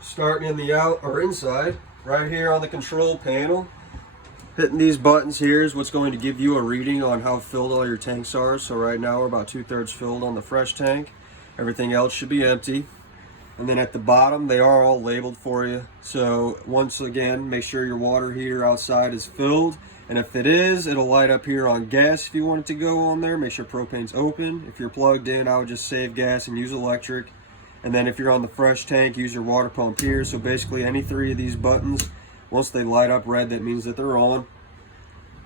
Starting in the out or inside, right here on the control panel. Hitting these buttons here is what's going to give you a reading on how filled all your tanks are. So right now we're about 2/3 filled on the fresh tank. Everything else should be empty. And then at the bottom, they are all labeled for you. So once again, make sure your water heater outside is filled. And if it is, it'll light up here on gas if you want it to go on there. Make sure propane's open. If you're plugged in, I would just save gas and use electric. And then if you're on the fresh tank, use your water pump here. So basically any 3 of these buttons, once they light up red, that means that they're on.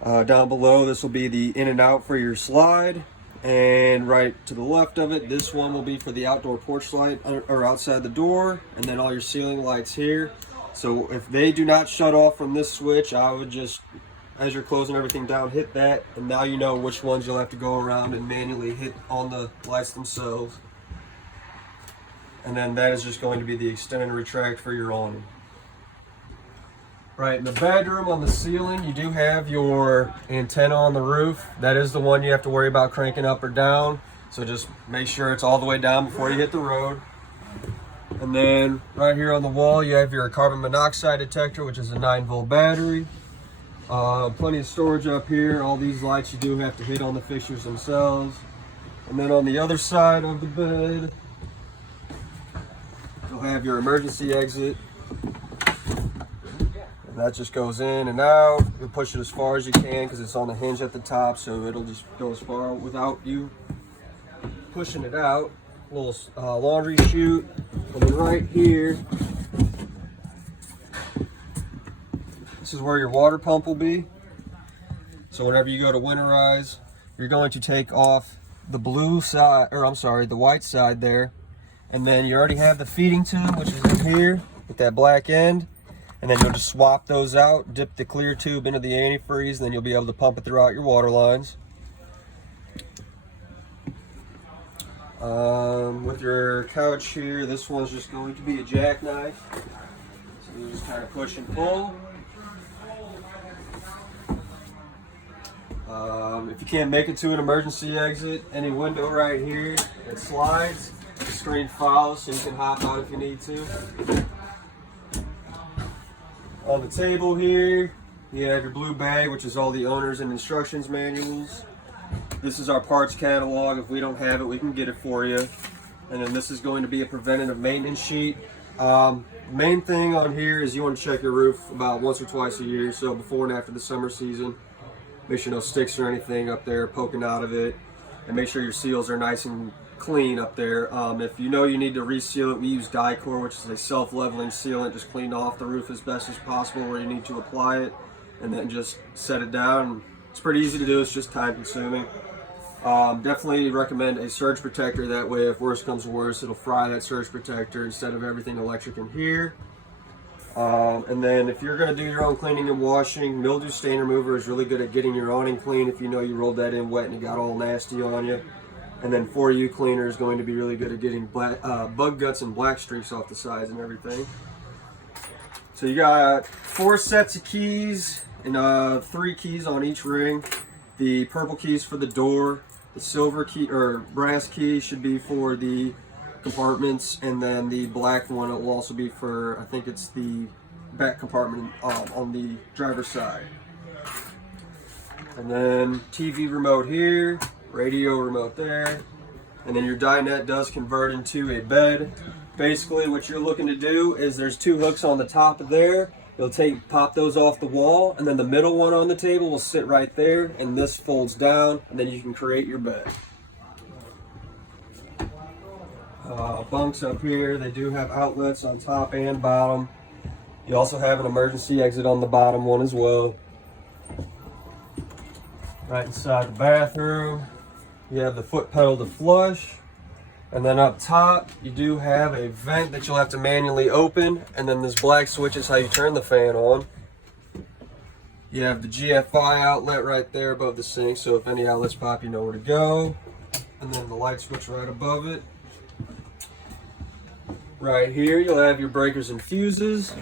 Down below, this will be the in and out for your slide. And right to the left of it, this one will be for the outdoor porch light or outside the door. And then all your ceiling lights here. So if they do not shut off from this switch, I would just, as you're closing everything down, hit that. And now you know which ones you'll have to go around and manually hit on the lights themselves. And then that is just going to be the extend and retract for your awning. Right in the bedroom on the ceiling, you do have your antenna on the roof. That is the one you have to worry about cranking up or down. So just make sure it's all the way down before you hit the road. And then right here on the wall, you have your carbon monoxide detector, which is a 9-volt battery. Plenty of storage up here. All these lights you do have to hit on the fixtures themselves. And then on the other side of the bed, you'll have your emergency exit. And that just goes in and out. You push it as far as you can because it's on a hinge at the top, so it'll just go as far without you pushing it out. A little laundry chute. And then right here, this is where your water pump will be. So whenever you go to winterize, you're going to take off the blue side, or I'm sorry, the white side there. And then you already have the feeding tube, which is in here with that black end. And then you'll just swap those out, dip the clear tube into the antifreeze, and then you'll be able to pump it throughout your water lines. With your couch here, this one's just going to be a jackknife. So you just kind of push and pull. If you can't make it to an emergency exit, any window right here, it slides. The screen follows, so you can hop out if you need to. On the table here, you have your blue bag, which is all the owners and instructions manuals. This is our parts catalog. If we don't have it, we can get it for you. And then this is going to be a preventative maintenance sheet. Main thing on here is you want to check your roof about once or twice a year. So before and after the summer season, make sure no sticks or anything up there poking out of it. And make sure your seals are nice and clean up there. If you know you need to reseal it, we use Dicor, which is a self-leveling sealant. Just clean off the roof as best as possible where you need to apply it, and then just set it down. It's pretty easy to do. It's just time consuming. Definitely recommend a surge protector. That way, if worse comes to worse, it'll fry that surge protector instead of everything electric in here. And then if you're going to do your own cleaning and washing, mildew stain remover is really good at getting your awning clean if you know you rolled that in wet and you got all nasty on you. And then 4U cleaner is going to be really good at getting bug guts and black streaks off the sides and everything. So you got 4 sets of keys and 3 keys on each ring. The purple keys for the door, the silver key or brass key should be for the compartments, and then the black one will also be for, I think it's the back compartment on the driver's side. And then TV remote here, radio remote there, and then your dinette does convert into a bed. Basically what you're looking to do is there's 2 hooks on the top of there. You'll pop those off the wall, and then the middle one on the table will sit right there, and this folds down, and then you can create your bed. Bunks up here, they do have outlets on top and bottom. You also have an emergency exit on the bottom one as well. Right inside the bathroom, you have the foot pedal to flush. And then up top, you do have a vent that you'll have to manually open. And then this black switch is how you turn the fan on. You have the GFI outlet right there above the sink, so if any outlets pop, you know where to go. And then the light switch right above it. Right here, you'll have your breakers and fuses.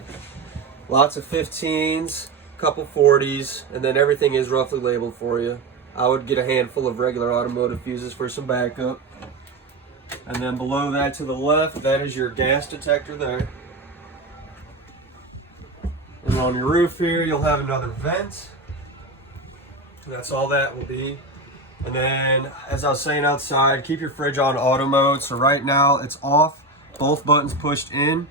Lots of 15s, couple 40s, and then everything is roughly labeled for you. I would get a handful of regular automotive fuses for some backup. And then below that to the left, that is your gas detector there. And on your roof here, you'll have another vent. That's all that will be. And then, as I was saying outside, keep your fridge on auto mode. So right now it's off, both buttons pushed in.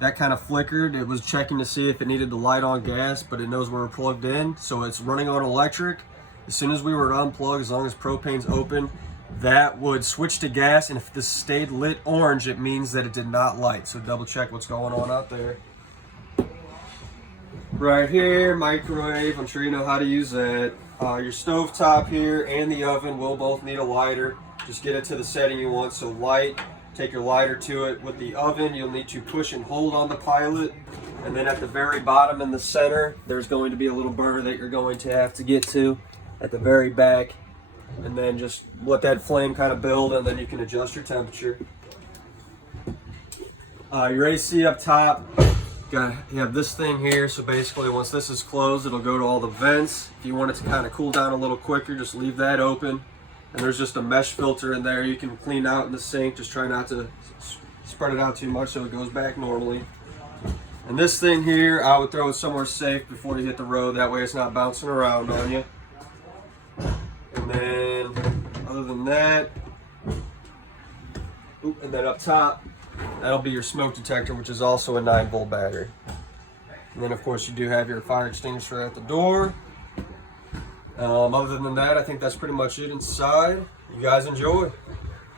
That kind of flickered. It was checking to see if it needed the light on gas, but it knows we're plugged in. So it's running on electric. As soon as we were to unplug, as long as propane's open, that would switch to gas. And if this stayed lit orange, it means that it did not light. So double check what's going on out there. Right here, microwave. I'm sure you know how to use that. Your stove top here and the oven will both need a lighter. Just get it to the setting you want. So light, take your lighter to it. With the oven, you'll need to push and hold on the pilot. And then at the very bottom in the center, there's going to be a little burner that you're going to have to get to at the very back. And then just let that flame kind of build, and then you can adjust your temperature. Your AC up top. You have this thing here, so basically once this is closed, it'll go to all the vents. If you want it to kind of cool down a little quicker, just leave that open. And there's just a mesh filter in there you can clean out in the sink. Just try not to spread it out too much so it goes back normally. And this thing here, I would throw it somewhere safe before you hit the road. That way it's not bouncing around on you. And then, other than that, and then up top, that'll be your smoke detector, which is also a 9-volt battery. And then, of course, you do have your fire extinguisher at the door. Other than that, I think that's pretty much it inside. You guys enjoy.